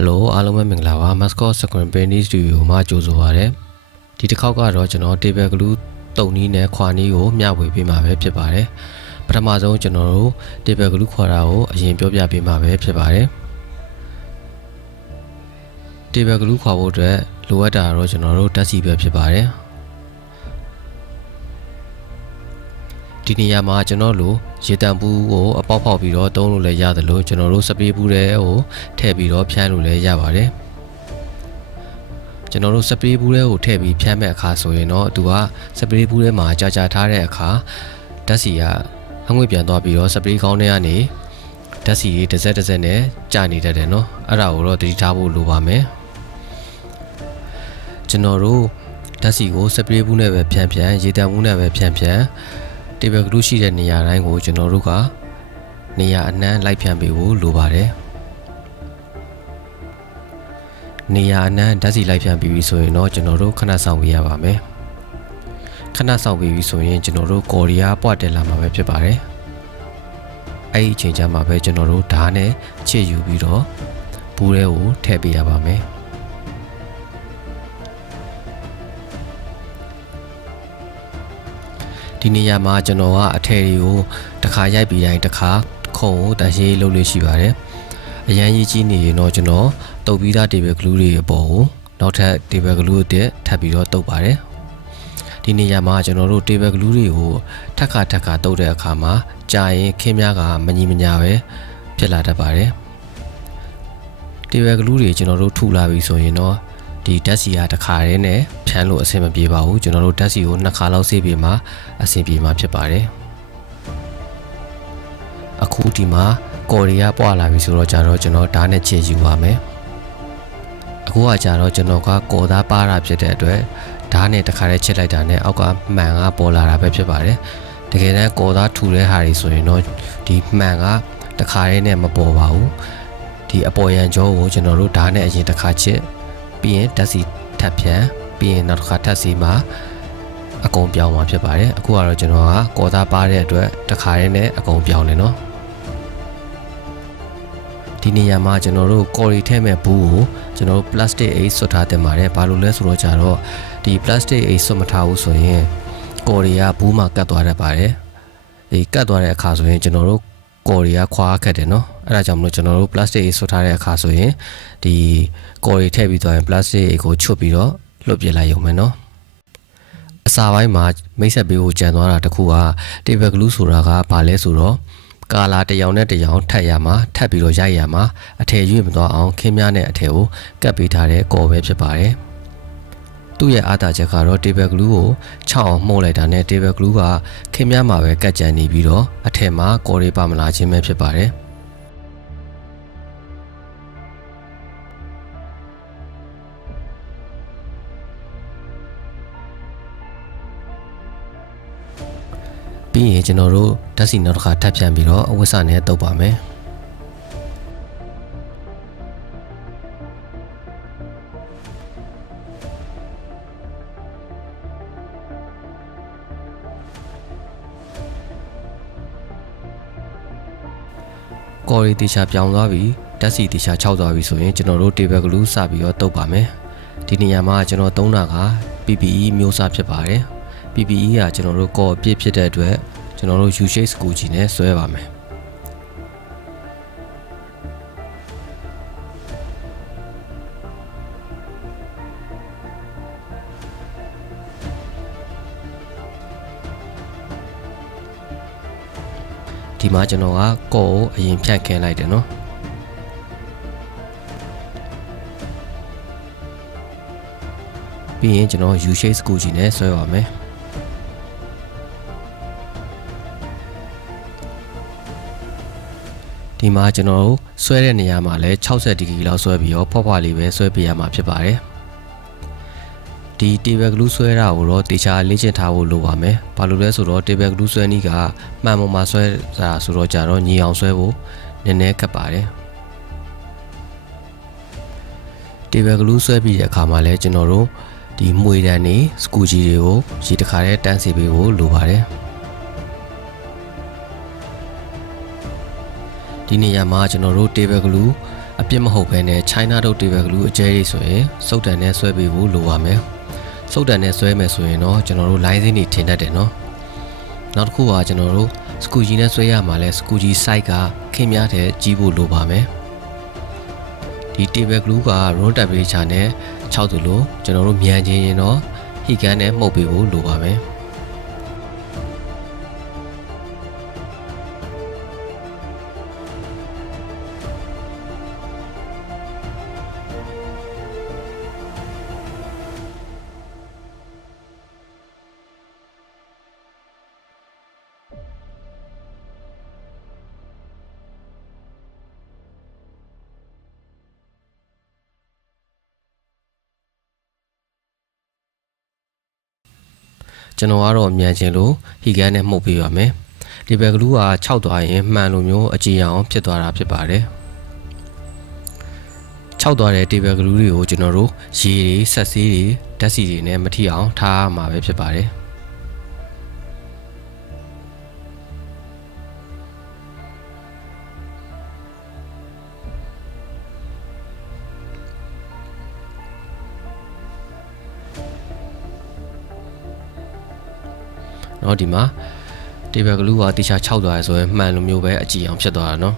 Hello အားလုံးပဲမင်္ဂလာပါ Mascot Screen Painting Studio မှာကြိုဆိုပါရစေဒီတစ်ခေါက်ကတော့ကျွန်တော် Table Glue တုံနည်းနဲ့ခွာနည်းကိုမျှဝေပေးမှာပဲဖြစ်ပါတယ်ပထမဆုံးကျွန်တော်တို့ Table Glue ခွာတာကိုအရင်ပြောပြပေးမှာပဲဖြစ်ပါတယ် Table Glue ခွာဖို့အတွက်လိုအပ်တာတော့ကျွန်တော်တို့ဓာတ်ဆီပဲဖြစ်ပါတယ်ဒီနေရာမှာကျွန်တော်တို့ရေတံပူးကိုအပေါက်ဖောက်ပြီးတော့သုံးလို့လည်းရတယ်လို့ကျွန်တော်တို့စပရေးပူးတွေကိုထည့်ပြီးတော့ဖြန်းလို့လည်းရပါတယ်ကျွန်တော်တို့စပရေးပူးတွေကိုထည့်ပြီးဖြန်းမဲ့အခါဆိုရင်တော့သူကစပရေးပူးထဲမှာကြာထားတဲ့အခါဓာတ်ဆီကအငွေ့ပြန်သွားပြီးတော့စပရေးကောင်းတွေကနေဓာတ်ဆီတွေတစ်စက်နဲ့ကြာနေတတ်တယ်နော်အဲ့ဒါကိုတော့သတိထားဖို့လိုပါမယ်ကျွန်တော်တို့ဓာတ်ဆီကိုစပရေးပူးနဲ့ပဲဖြန်းရေတံပူးနဲ့ပဲဖြန်းTable Glue ရှိတဲ့နေရာတိုင်းကိုကျွန်တော်တို့ကနေရာအနှံ့လိုက်ဖြန့်ပေးဖို့လိုပါတယ်နေရာအနှံ့ဓာတ်ဆီလိုက်ဖြန့်ပြီးပြီဆိုရင်တော့ကျွန်တော်တို့ခဏဆောင်ပေးရပါမယ်ခဏဆောင်ပေးပြီဆိုရင်ကျွန်တော်တို့ကော်ရီယာပွားတက်လာမှာပဲဖြစ်ပါတယ်အဲ့ဒီအချိန်ကျမှပဲကျွန်တော်တို့ဓာတ်နဲ့ချစ်ယူပြီးတော့ဘူးထဲကိုထည့်ပေးရပါမယ်ဒီနေရာမှာကျွန်တော်ကအထည်တွေကိုတစ်ခါရိုက်ပြီးတိုင်းတစ်ခါခုံကိုတန်ရှင်းလုပ်လို့ရှိပါတယ်အရန်ရေးကြီးနေရင်တော့ကျွန်တော်တုပ်ပြီးသား Table Glue တွေအပေါ်ကိုနောက်ထပ် Table Glue တွေထပ်ပြီးတော့တုပ်ပါတယ်ဒီနေရာမှာကျွန်တော်တို့ Table Glue တွေကိုထပ်ခါတုပ်တဲ့အခါမှာကြာရင်ခင်းများကမညီမညာပဲဖြစ်လာတတ်ပါတယ် Table Glue တွေကျွန်တော်တို့ထူလာပြီဆိုရင်တော့ဒီဓာတ်ဆီကတစ်ခါတည်းနဲ့ဖြန်းလို့အဆင်မပြေပါဘူးကျွန်တော်တို့ဓာတ်ဆီကိုနှစ်ခါလောက်ဆေးပြီးမှအဆင်ပြေမှာဖြစ်ပါတယ်အခုဒီမှာကော်ရီယာပွားလာပြီဆိုတော့ကြတော့ကျွန်တော်ဓာတ်နဲ့ချေယူပါမယ်အခုကကြတော့ကျွန်တော်ကကော်သားပါတာဖြစ်တဲ့အတွက်ဓာတ်နဲ့တစ်ခါတည်းချစ်လိုက်တာနဲ့အောက်ကမှန်ကပေါ်လာတာပဲဖြစ်ပါတယ်တကယ်တမ်းကော်သားထူတဲ့ဟာတွေဆိုရင်တော့ဒီမှန်ကတစ်ခါတည်းနဲ့မပေါ်ပါဘူးဒီအပေါ်ရန်ကြောကိုကျွန်တော်တို့ဓာတ်နဲ့အရင်တစ်ခါချစ်ပြီးရင်ဓာတ်ဆီထပ်ဖြန်းပြီးရင်နောက်တစ်ခါထပ်စီမှာအကုန်ပြောင်းမှာဖြစ်ပါတယ်အခုကတော့ကျွန်တော်ကကော်သားပါတဲ့အတွက်တစ်ခါတည်းနဲ့အကုန်ပြောင်းနေနော်ဒီနေရာမှာကျွန်တော်တို့ကော်ရီထဲမဲ့ဘူးကိုကျွန်တော်တို့ plastic အိတ်ဆွတ်ထားတင်ပါတယ်ဘာလို့လဲဆိုတော့ကြတော့ဒီ plastic အိတ်ဆွတ်မထားဘူးဆိုရင်ကော်ရီကဘူးမှာကတ်သွားတတ်ပါတယ်ဒီကတ်သွားတဲ့အခါဆိုရင်ကျွန်တော်တို့ကော်ရီကခွာခက်တယ်နော်အဲ့ဒါကြောင့်မလို့ကျွန်တော်တို့ plastic အိတ်ဆွတ်ထားတဲ့အခါဆိုရင်ဒီကော်ရီထည့်ပြီးသွားရင် plastic အိတ်ကိုချွတ်ပြီးတော့လွတ်ပြလိုက်ရုံပဲနော်အစာပိုင်းမှာမိတ်ဆက်ပေးဖို့ကြံသွားတာတခုက Table Glue ဆိုတာကဘာလဲဆိုတော့ကာလာတစ်ယောင်နဲ့တစ်ယောင်ထပ်ရမှာထပ်ပြီးတော့ရိုက်ရမှာအထည်ရွေ့မသွားအောင်ခင်းများနဲ့အထည်ကိုကပ်ပေးထားတဲ့ကော်ပဲဖြစ်ပါတယ်သူ့ရဲ့အားသာချက်ကတော့ Table Glue ကို6အောင်မှုတ်လိုက်တာနဲ့ Table Glue ကခင်းများမှာပဲကပ်ကြံနေပြီးတော့အထည်မှာကော်လေးပါမလာခြင်းပဲဖြစ်ပါတယ်ပြီးရင်ကျွန်တော်တို့ဓာတ်ဆီနောက်တစ်ခါထပ်ဖြန်းပြီးတော့အဝတ်စနဲ့တုပ်ပါမယ်ကော်ရီတီချာပြောင်းသွားပြီဓာတ်ဆီတီချာ6သွားပြီဆိုရင်ကျွန်တော်တို့ Table Glue စပြီးတော့တုပ်ပါမယ်ဒီနေရာမှာကျွန်တော်သုံးတာက PPE မျိုးစားဖြစ်ပါတယ်PPE ကကျွန်တော်တို့ကော်အပြည့်ဖြစ်တဲ့အတွက်ကျွန်တော်တို့ U-shape စကူကြီးနဲ့ဆွဲပါမယ်ဒီမှာကျွန်တော်ကကော်ကိုအရင်ဖြန့်ခင်းလိုက်တယ်နော်ပြီးရင်ကျွန်တော် U-shape စကူကြီးနဲ့ဆွဲပါမယ်ဒီမှာကျွန်တော်တို့ဆွဲတဲ့နေရာမှာလဲ60ဒီဂရီလောက်ဆွဲပြီးတော့ဖွားဖွားလေးပဲဆွဲပေးရမှာဖြစ်ပါတယ်ဒီ Table Glue ဆွဲတာကိုတော့တေချာလေ့ကျင့်ထားဖို့လိုပါမယ်ဘာလို့လဲဆိုတော့ Table Glue ဆွဲနည်းကမှန်ပေါ်မှာဆွဲတာဆိုတော့ကြတော့ညီအောင်ဆွဲဖို့နည်းနည်းခက်ပါတယ် Table Glue ဆွဲပြီးတဲ့အခါမှာလဲကျွန်တော်တို့ဒီမှွေတန်းနေစကူကြီးတွေကိုရေတစ်ခါတည်းတန်းစီပေးဖို့လိုပါတယ်ဒီနေရာမှာကျွန်တော်တို့ Table Glue အပြစ်မဟုတ်ဘဲနဲ့ China တို့ table glue အကျဲလေးဆိုရင်စုပ်တံနဲ့ဆွဲပေးဖို့လိုပါမယ်စုပ်တံနဲ့ဆွဲမယ်ဆိုရင်တော့ကျွန်တော်တို့ line စင်းတွေထင်တတ်တယ်နော်နောက်တစ်ခုကကျွန်တော်တို့စကူဂျီနဲ့ဆွဲရမှာလဲစကူဂျီ size ကခင်များတဲ့ကြီးဖို့လိုပါမယ်ဒီ table glue က room temperature နဲ့6သူလို့ကျွန်တော်တို့မြန်ချင်းရင်တော့ heat gun နဲ့မှုတ်ပေးဖို့လိုပါမယ်ကျွန်တော်ကတော့မြန်ချင်လို့ဟီကန်နဲ့မှုတ်ပေးပါမယ်ဒီဘက်ကလူးက6သွားရင်မှန်လိုမျိုးအကြည်အောင်ဖြစ်သွားတာဖြစ်ပါတယ်6သွားတဲ့ဒီဘက်ကလူးတွေကိုကျွန်တော်တို့ရေတွေဆက်ဆေးတွေဓာတ်ဆီတွေနဲ့မထိအောင်ထားမှာပဲဖြစ်ပါတယ်နော်ဒီမှာ table glue ကတေချာ6သွားရဆိုရင်မှန်လိုမျိုးပဲအကြည်အောင်ဖြစ်သွားတာနော်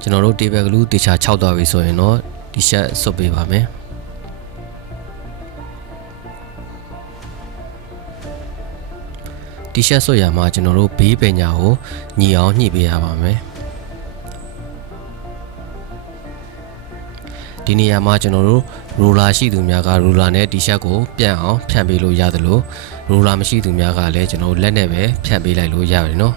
ကျွန်တော်တို့ table glue တေချာ6သွားပြီဆိုရင်တော့ဒီ shirt ဆွတ်ပေးပါမယ်ဒီ shirt ဆွတ်ရမှာကျွန်တော်တို့ဘေးပညာကိုညီအောင်ညှိပေးရပါမယ်ဒီနေရာမှာကျွန်တော်တို့ရူလာရှိသူများကရူလာနဲ့တီရှပ်ကိုပြန်အောင်ဖြန့်ပေးလို့ရသလိုရူလာမရှိသူများကလည်းကျွန်တော်လက်နဲ့ပဲဖြန့်ပေးလိုက်လို့ရတယ်နော်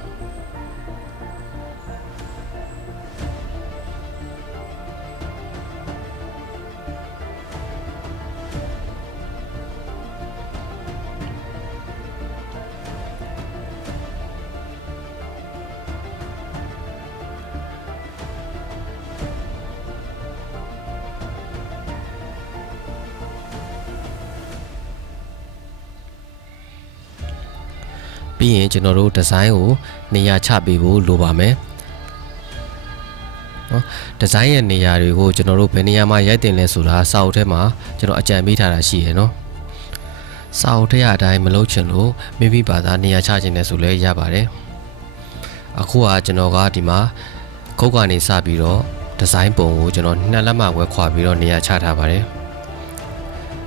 ပြီးရင်ကျွန်တော်တို့ဒီဇိုင်းကိုနေရာချပေးဖို့လိုပါမယ်နော်ဒီဇိုင်းရဲ့နေရာတွေကိုကျွန်တော်တို့ဘယ်နေရာမှာရိုက်တင်လဲဆိုတာစာအုပ်ထဲမှာကျွန်တော်အကြံပေးထားတာရှိရယ်နော်စာအုပ်ထဲအတိုင်းမလုပ်ချင်လို့မိမိဘာသာနေရာချခြင်းနဲ့ဆိုလဲရပါတယ်အခုကကျွန်တော်ကဒီမှာခုတ်ကနေစပြီးတော့ဒီဇိုင်းပုံကိုကျွန်တော်2လက်မခွဲခွာပြီးတော့နေရာချထားပါတယ်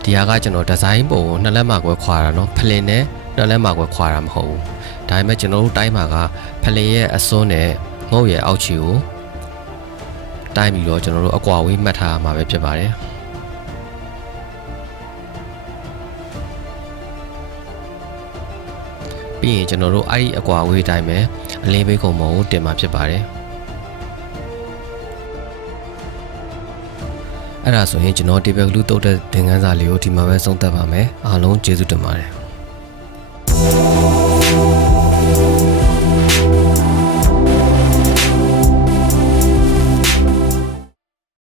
ဒီဟာကကျွန်တော်ဒီဇိုင်းပုံကို2လက်မခွဲခွာတာနော်ဖလင်နဲ့2လက်မခွဲခွာတာမဟုတ်ဘူးဒါပေမဲ့ကျွန်တော်တို့တိုင်းမှာကဖလင်ရဲ့အစွန်းနဲ့ငုတ်ရဲ့အောက်ခြေကိုတိုင်းပြီးတော့ကျွန်တော်တို့အကွာဝေးမှတ်ထားရမှာပဲဖြစ်ပါတယ်ပြီးရင်ကျွန်တော်တို့အဲ့ဒီအကွာဝေးတိုင်းပဲအလင်းဘေးကုံပေါ်ကိုတင်မှာဖြစ်ပါတယ်အဲ့ဒါဆိုရင်ကျွန်တော် table glue တုတ်တဲ့သင်ခန်းစာလေးကိုဒီမှာပဲဆုံးသက်ပါမယ်အားလုံးကျေးဇူးတင်ပါတယ်